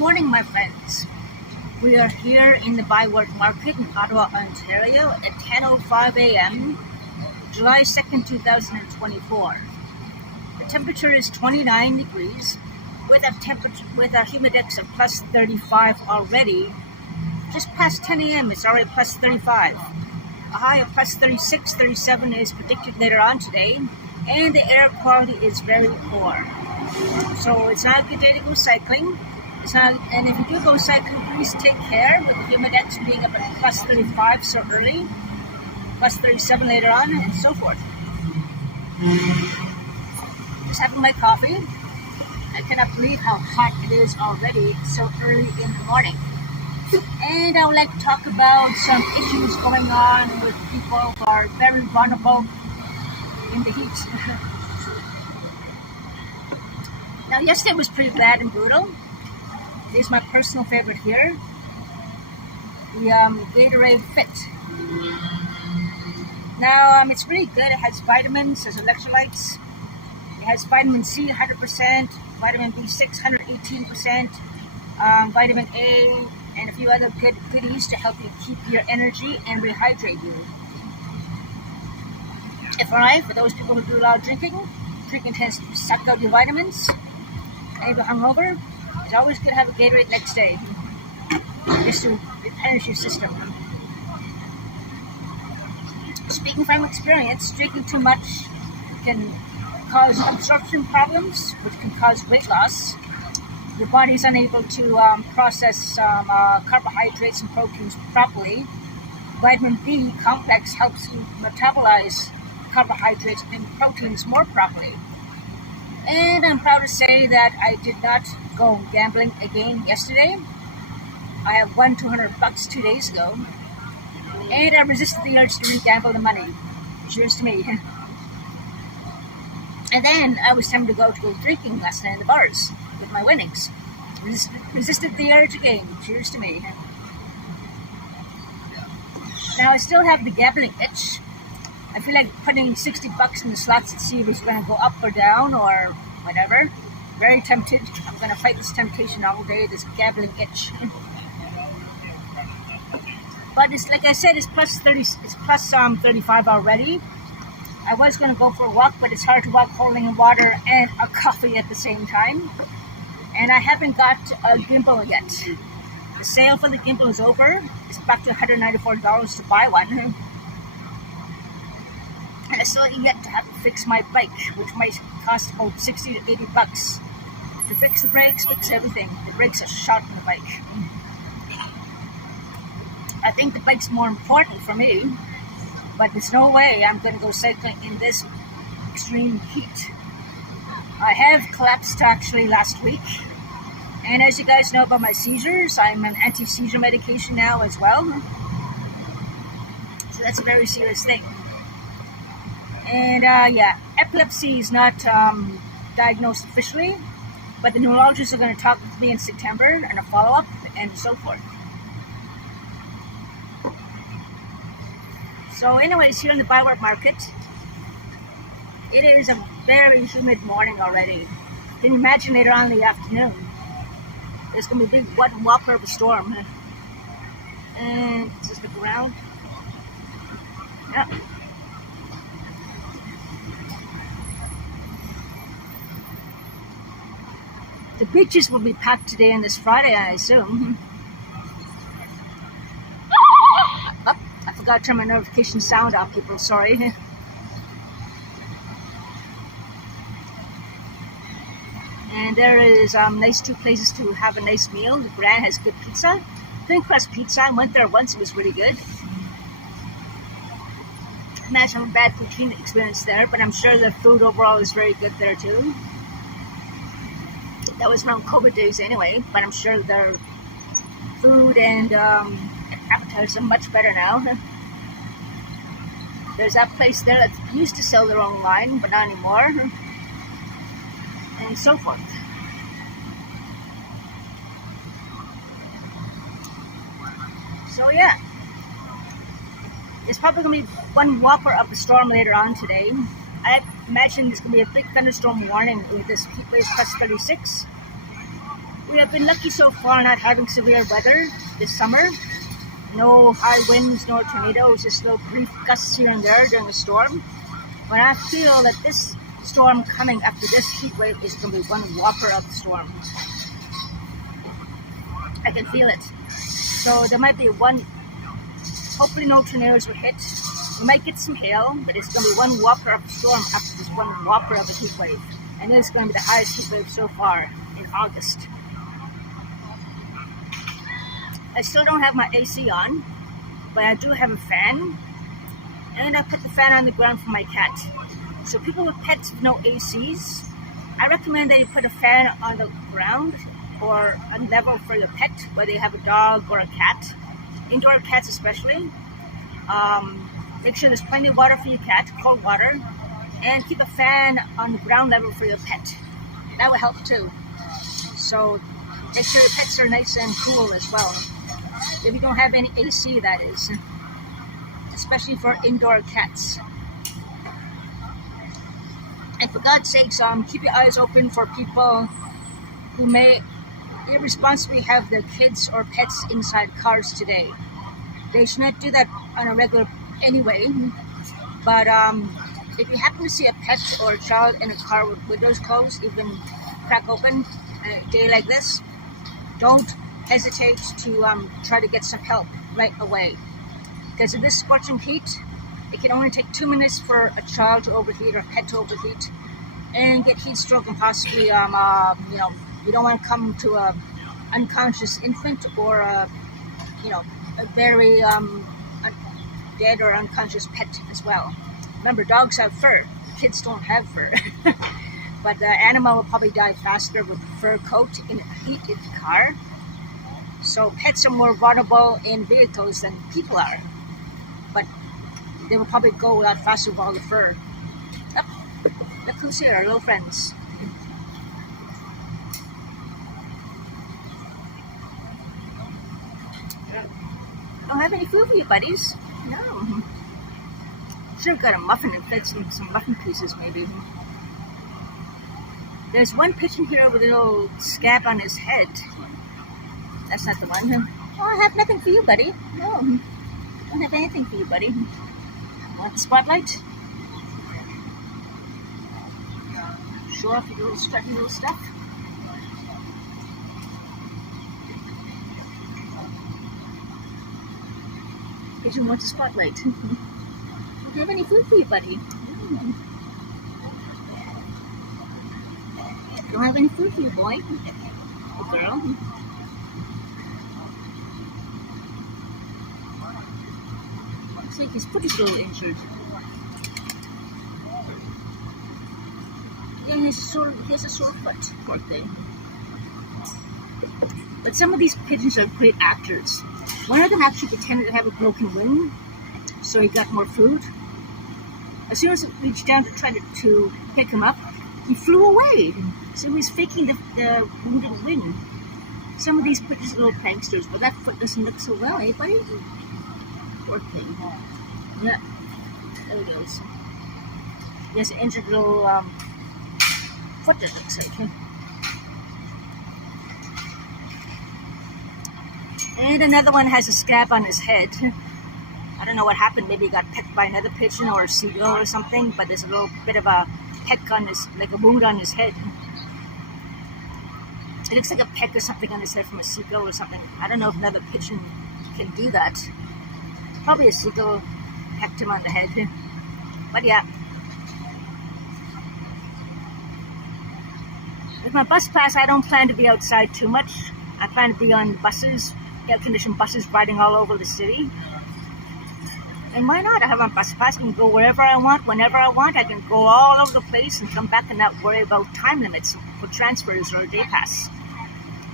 morning, my friends. We are here in the Byward market in Ottawa, Ontario at 10:05 a.m., July 2nd, 2024. The temperature is 29 degrees with a humidex of plus 35 already. Just past 10 a.m. it's already plus 35. A high of plus 36, 37 is predicted later on today, and the air quality is very poor. So it's not a good day to go cycling. And if you do go cycling, please take care with the humidex being up at plus 35 so early, plus 37 later on, and so forth. Just having my coffee. I cannot believe how hot it is already so early in the morning. And I would like to talk about some issues going on with people who are very vulnerable in the heat. Now, yesterday was pretty bad and brutal. This is my personal favorite here, the Gatorade Fit. Now, it's really good. It has vitamins, has electrolytes. It has vitamin C, 100%, vitamin B6, 118%, vitamin A, and a few other good goodies to help you keep your energy and rehydrate you. FYI, for those people who do a lot of drinking tends to suck out your vitamins. And if you're hungover, it's always good to have a Gatorade next day, just to replenish your system. Speaking from experience, drinking too much can cause absorption problems, which can cause weight loss. Your body is unable to process carbohydrates and proteins properly. Vitamin B complex helps you metabolize carbohydrates and proteins more properly. And I'm proud to say that I did not go gambling again yesterday. I have won $200 2 days ago. And I resisted the urge to re-gamble the money. Cheers to me. And then I was tempted to go drinking last night in the bars with my winnings. Resisted the urge again. Cheers to me. Now I still have the gambling itch. I feel like putting $60 in the slots to see if it's going to go up or down or whatever. Very tempted. I'm going to fight this temptation all day, this gambling itch. But it's like I said, it's plus 35 already. I was going to go for a walk, but it's hard to walk holding water and a coffee at the same time. And I haven't got a gimbal yet. The sale for the gimbal is over. It's back to $194 to buy one. And I still yet to have to fix my bike, which might cost about $60 to $80 to fix the brakes, fix everything. The brakes are shot on the bike. I think the bike's more important for me, but there's no way I'm going to go cycling in this extreme heat. I have collapsed actually last week, and as you guys know about my seizures, I'm on anti-seizure medication now as well. So that's a very serious thing. And epilepsy is not diagnosed officially, but the neurologists are going to talk with me in September and a follow-up and so forth. So anyways, here in the Byward market, it is a very humid morning already. Can you imagine later on in the afternoon? There's going to be a big wet whopper of a storm. And just look around. Yeah. The beaches will be packed today and this Friday, I assume. Oh, I forgot to turn my notification sound off, people, sorry. And there is nice two places to have a nice meal. The Grand has good pizza. Thin crust pizza. I went there once, it was really good. Imagine a bad poutine experience there, but I'm sure the food overall is very good there too. That was around COVID days anyway, but I'm sure their food and appetizers are much better now. There's that place there that used to sell their own wine, but not anymore. And so forth. So yeah, there's probably going to be one whopper of a storm later on today. I imagine there's going to be a big thunderstorm warning with this heat wave plus 36. We have been lucky so far not having severe weather this summer. No high winds, no tornadoes, just little brief gusts here and there during the storm. But I feel that this storm coming after this heat wave is going to be one whopper of the storm. I can feel it. So there might be one, hopefully no tornadoes will hit. We might get some hail, but it's going to be one whopper of the storm after this one whopper of a heat wave. And it's going to be the highest heat wave so far in August. I still don't have my AC on, but I do have a fan, and I put the fan on the ground for my cat. So people with pets with no ACs, I recommend that you put a fan on the ground or on level for your pet, whether you have a dog or a cat, indoor cats especially. Make sure there's plenty of water for your cat, cold water, and keep a fan on the ground level for your pet. That will help too. So make sure your pets are nice and cool as well. If you don't have any AC, that is, especially for indoor cats. And for God's sakes, keep your eyes open for people who may irresponsibly have their kids or pets inside cars today. They should not do that on a regular anyway, but if you happen to see a pet or a child in a car with windows closed, even crack open on a day like this, don't hesitate to try to get some help right away. Because in this scorching heat, it can only take 2 minutes for a child to overheat or a pet to overheat and get heat stroke and possibly, you don't want to come to a unconscious infant or a very dead or unconscious pet as well. Remember, dogs have fur, kids don't have fur. But the animal will probably die faster with a fur coat in a heated car. So pets are more vulnerable in vehicles than people are. But they will probably go a lot faster with all the fur. Oh, look who's here, our little friends. Don't have any food for you, buddies. No. Should have got a muffin and fed some muffin pieces, maybe. There's one pigeon here with a little scab on his head. That's not the one. Oh, I have nothing for you, buddy. No, I don't have anything for you, buddy. Want the spotlight? Show off your little strutty little stuff. Pigeon wants a spotlight. Don't have any food for you, buddy. Don't have any food for you, boy. Or girl. Looks like his foot is a little injured. Yeah, he has a sore foot, poor thing. But some of these pigeons are great actors. One of them actually pretended to have a broken wing, so he got more food. As soon as it reached down to try to pick him up, he flew away. So he was faking the wounded wing. Some of these pigeons are little pranksters, but that foot doesn't look so well, eh, buddy? Poor thing. Yeah, there he goes. He has an injured little foot, that looks like. And another one has a scab on his head. I don't know what happened. Maybe he got pecked by another pigeon or a seagull or something, but there's a little bit of a peck on his, like a wound on his head. It looks like a peck or something on his head from a seagull or something. I don't know if another pigeon can do that. Probably a seagull pecked him on the head. But yeah. With my bus pass, I don't plan to be outside too much. I plan to be on buses, air-conditioned buses riding all over the city. And why not? I have my bus pass. I can go wherever I want, whenever I want. I can go all over the place and come back and not worry about time limits for transfers or a day pass.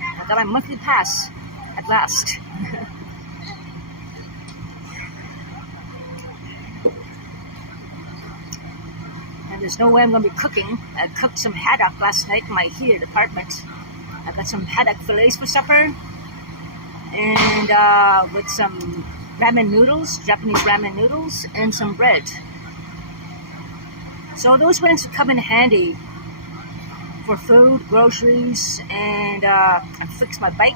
I got my monthly pass at last. And there's no way I'm going to be cooking. I cooked some haddock last night in my heated apartment. I got some haddock fillets for supper. And with some ramen noodles, Japanese ramen noodles, and some bread. So those wings would come in handy for food, groceries, and I fix my bike.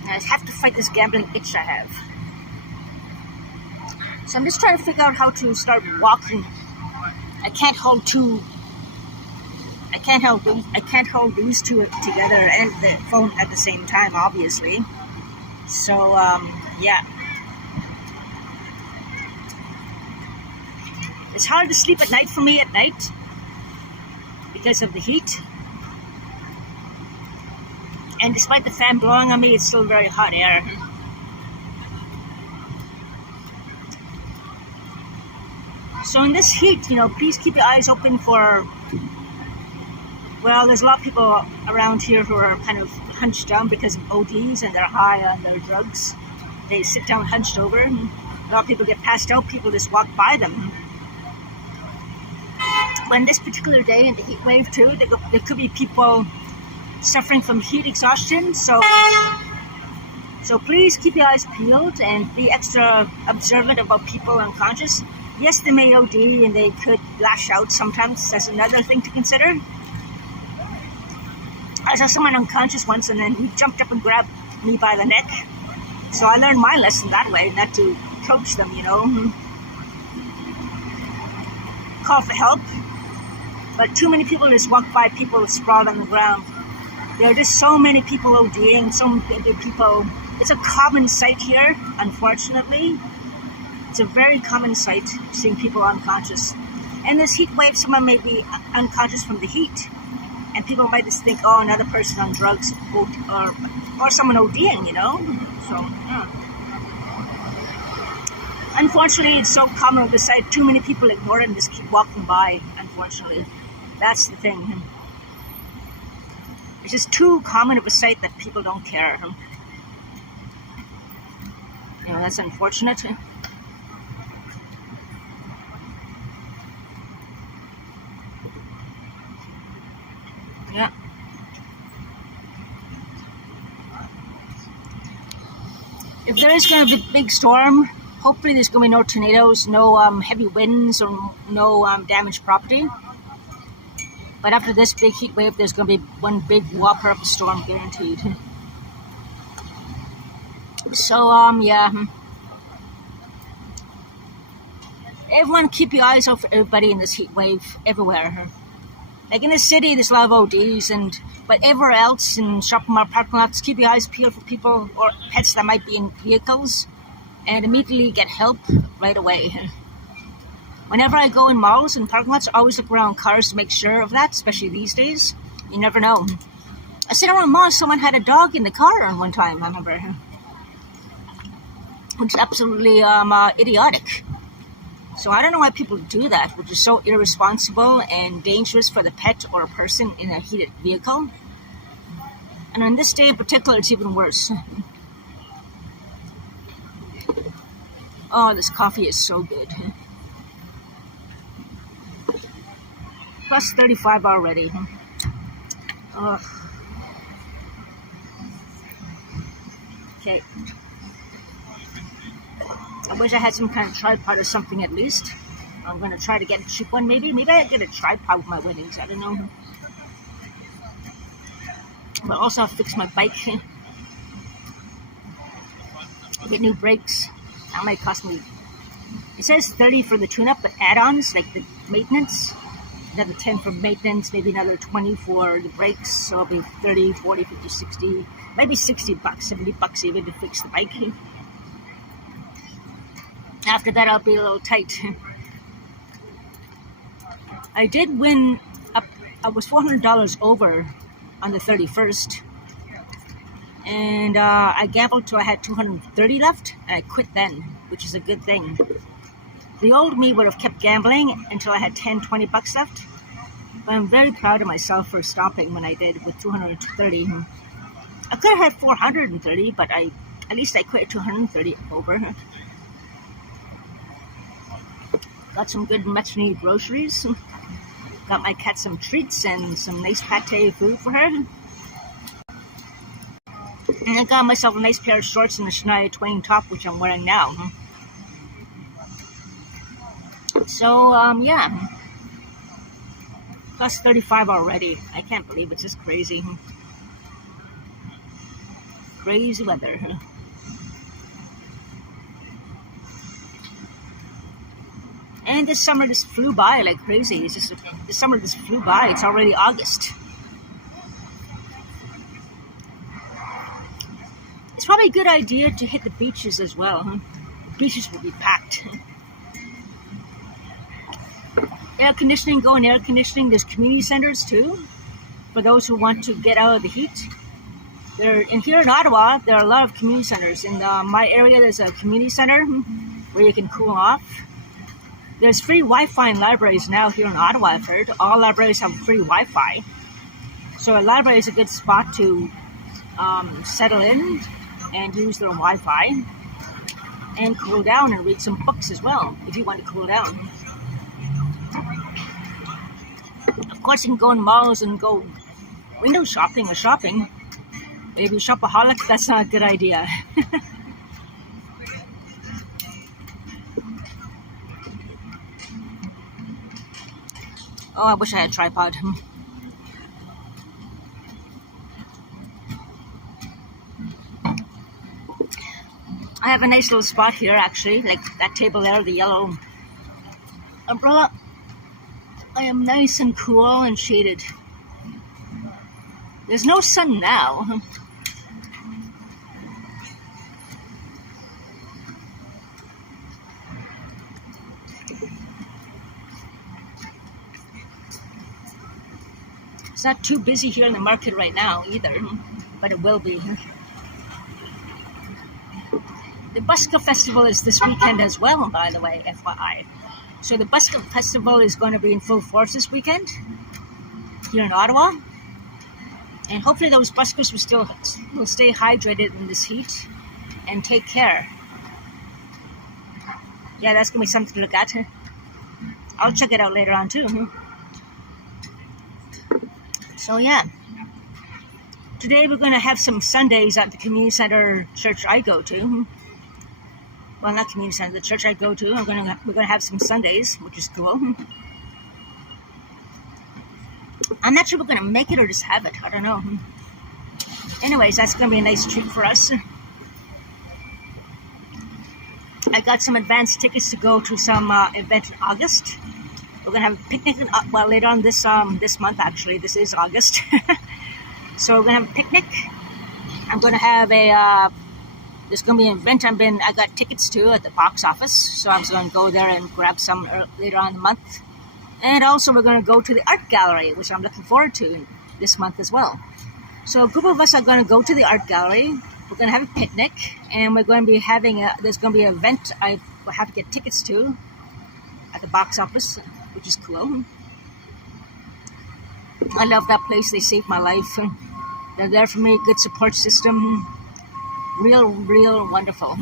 And I have to fight this gambling itch I have. So I'm just trying to figure out how to start walking. I can't hold these two together and the phone at the same time, obviously. So yeah. It's hard to sleep at night for me at night because of the heat. And despite the fan blowing on me, it's still very hot air. So in this heat, please keep your eyes open for, well, there's a lot of people around here who are kind of hunched down because of ODs and they're high on their drugs. They sit down hunched over. A lot of people get passed out, people just walk by them. When this particular day in the heat wave too, there could be people suffering from heat exhaustion. So please keep your eyes peeled and be extra observant about people unconscious. Yes, they may OD and they could lash out sometimes. That's another thing to consider. I saw someone unconscious once and then he jumped up and grabbed me by the neck. So I learned my lesson that way, not to coach them, Call for help. But too many people just walk by people sprawled on the ground. There are just so many people ODing, so many people. It's a common sight here, unfortunately. It's a very common sight, seeing people unconscious. And this heat wave, someone may be unconscious from the heat. And people might just think, oh, another person on drugs, or someone ODing, So, yeah. Unfortunately, it's so common of the sight, too many people ignore it and just keep walking by, unfortunately. That's the thing. It's just too common of a sight that people don't care. That's unfortunate. Yeah. If there is going to be a big storm, hopefully there's going to be no tornadoes, no heavy winds, or no damaged property. But after this big heat wave, there's going to be one big whopper of a storm guaranteed. So, yeah. Everyone keep your eyes out for everybody in this heat wave, everywhere. Like in the city, there's a lot of ODs, but everywhere else in shopping mall parking lots, keep your eyes peeled for people or pets that might be in vehicles, and immediately get help right away. Whenever I go in malls and parking lots, I always look around cars to make sure of that, especially these days. You never know. I sat around malls, someone had a dog in the car one time, I remember. Which is absolutely idiotic. So I don't know why people do that, which is so irresponsible and dangerous for the pet or a person in a heated vehicle. And on this day in particular, it's even worse. Oh, this coffee is so good. Plus 35 already. Oh. Okay. I wish I had some kind of tripod or something at least. I'm going to try to get a cheap one maybe. Maybe I'll get a tripod with my winnings. I don't know. But also I'll fix my bike. Get new brakes. That might cost me. It says 30 for the tune-up, but add-ons, like the maintenance. Another 10 for maintenance, maybe another 20 for the brakes. So it'll be 30, 40, 50, 60, maybe 60 bucks, 70 bucks even to fix the bike. After that, I'll be a little tight. I did win up. I was $400 over on the 31st. And I gambled till I had 230 left, and I quit then, which is a good thing. The old me would have kept gambling until I had 10, 20 bucks left. But I'm very proud of myself for stopping when I did with 230. I could have had 430, but at least I quit at 230 over. Got some good much-needed groceries. Got my cat some treats and some nice pate food for her. And I got myself a nice pair of shorts and a Shania Twain top, which I'm wearing now. So, yeah. Plus 35 already. I can't believe it's just crazy. Crazy weather. And this summer just flew by like crazy. It's just this summer just flew by. It's already August. It's probably a good idea to hit the beaches as well. The beaches will be packed. Air conditioning, go in air conditioning. There's community centers too, for those who want to get out of the heat. Here in Ottawa, there are a lot of community centers. In my area, there's a community center where you can cool off. There's free Wi-Fi in libraries now here in Ottawa, I've heard. All libraries have free Wi-Fi. So a library is a good spot to settle in and use their Wi-Fi and cool down and read some books as well, if you want to cool down. Of course, you can go in malls and go window shopping or shopping. Maybe shopaholic, that's not a good idea. Oh, I wish I had a tripod. I have a nice little spot here, actually, like that table there, the yellow umbrella. I am nice and cool and shaded. There's no sun now. It's not too busy here in the market right now either, but it will be. The Buska Festival is this weekend as well, by the way, FYI. So the Buska Festival is going to be in full force this weekend here in Ottawa. And hopefully those buskers will stay hydrated in this heat and take care. Yeah, that's going to be something to look at. I'll check it out later on too. So yeah, today we're going to have some Sundays at the community center church I go to. Well, not community center, the church I go to. We're going to have some Sundays, which is cool. I'm not sure we're going to make it or just have it. I don't know. Anyways, that's going to be a nice treat for us. I got some advance tickets to go to some event in August. We're going to have a picnic later on this month, actually. This is August. So we're going to have a picnic. I'm going to have there's going to be an event I got tickets to at the box office. So I'm going to go there and grab some later on in the month. And also we're going to go to the art gallery, which I'm looking forward to this month as well. So a group of us are going to go to the art gallery. We're going to have a picnic. And we're going to be there's going to be an event I will have to get tickets to at the box office, which is cool. I love that place. They saved my life. They're there for me. Good support system. Real wonderful.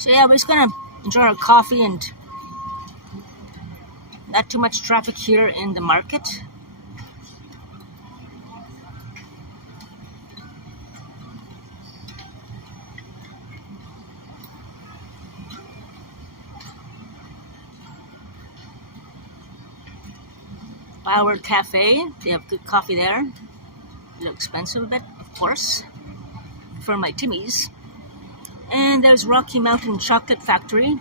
So yeah, we're just gonna enjoy our coffee and not too much traffic here in the market. Byward Cafe, they have good coffee there. A little expensive a bit, of course, for my Timmies. And there's Rocky Mountain Chocolate Factory.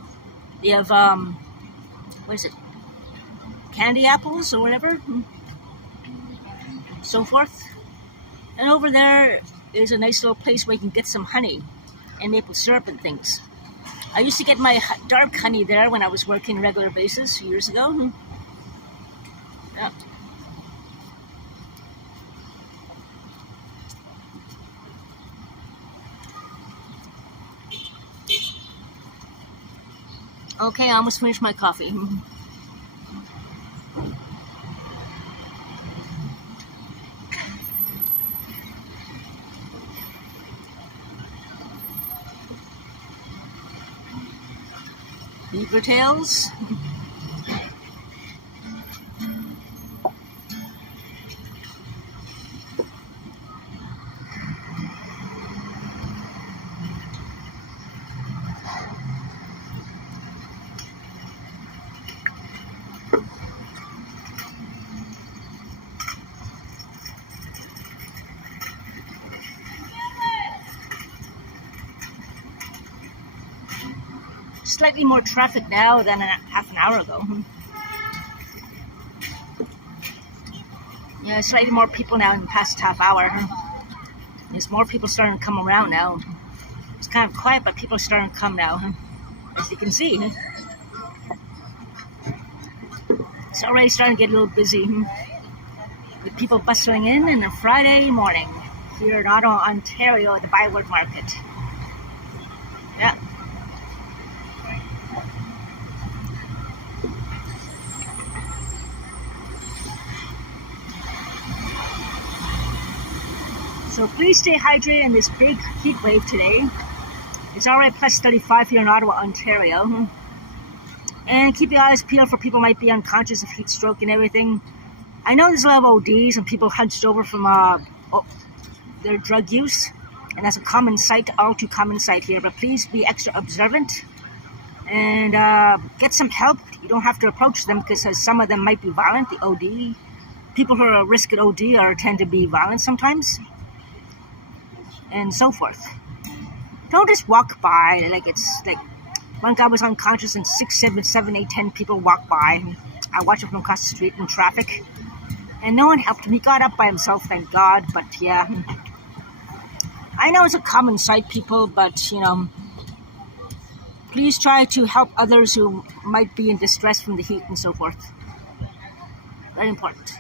They have, what is it? Candy apples or whatever. So forth. And over there is a nice little place where you can get some honey and maple syrup and things. I used to get my dark honey there when I was working on a regular basis years ago. Yeah. Okay, I almost finished my coffee. Beaver tails. Slightly more traffic now than half an hour ago. Yeah, slightly more people now in the past half hour. There's more people starting to come around now. It's kind of quiet, but people are starting to come now, as you can see. It's already starting to get a little busy, with people bustling in on a Friday morning here in Ottawa, Ontario at the Byward Market. Yeah. So please stay hydrated in this big heat wave today. It's already plus 35 here in Ottawa, Ontario. And keep your eyes peeled for people who might be unconscious of heat stroke and everything. I know there's a lot of ODs and people hunched over from their drug use. And that's a common sight, all too common sight here. But please be extra observant and get some help. You don't have to approach them because some of them might be violent, the OD. People who are at risk at OD tend to be violent sometimes. And so forth. Don't just walk by like it's like one guy was unconscious and 6, 7, 8, 10 people walked by. I watched him from across the street in traffic and no one helped him. He got up by himself, thank God, but yeah. I know it's a common sight, people, but you know, please try to help others who might be in distress from the heat and so forth. Very important.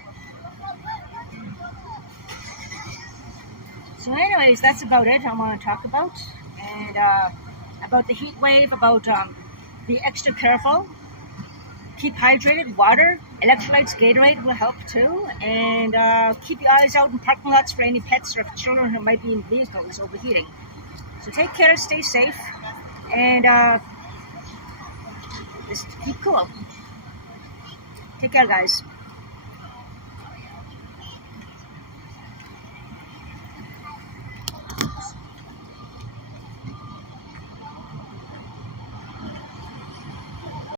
So anyways, that's about it I want to talk about. And about the heat wave, about be extra careful. Keep hydrated, water, electrolytes, Gatorade will help too. And keep your eyes out in parking lots for any pets or children who might be in vehicles overheating. So take care, stay safe, and just keep cool. Take care, guys.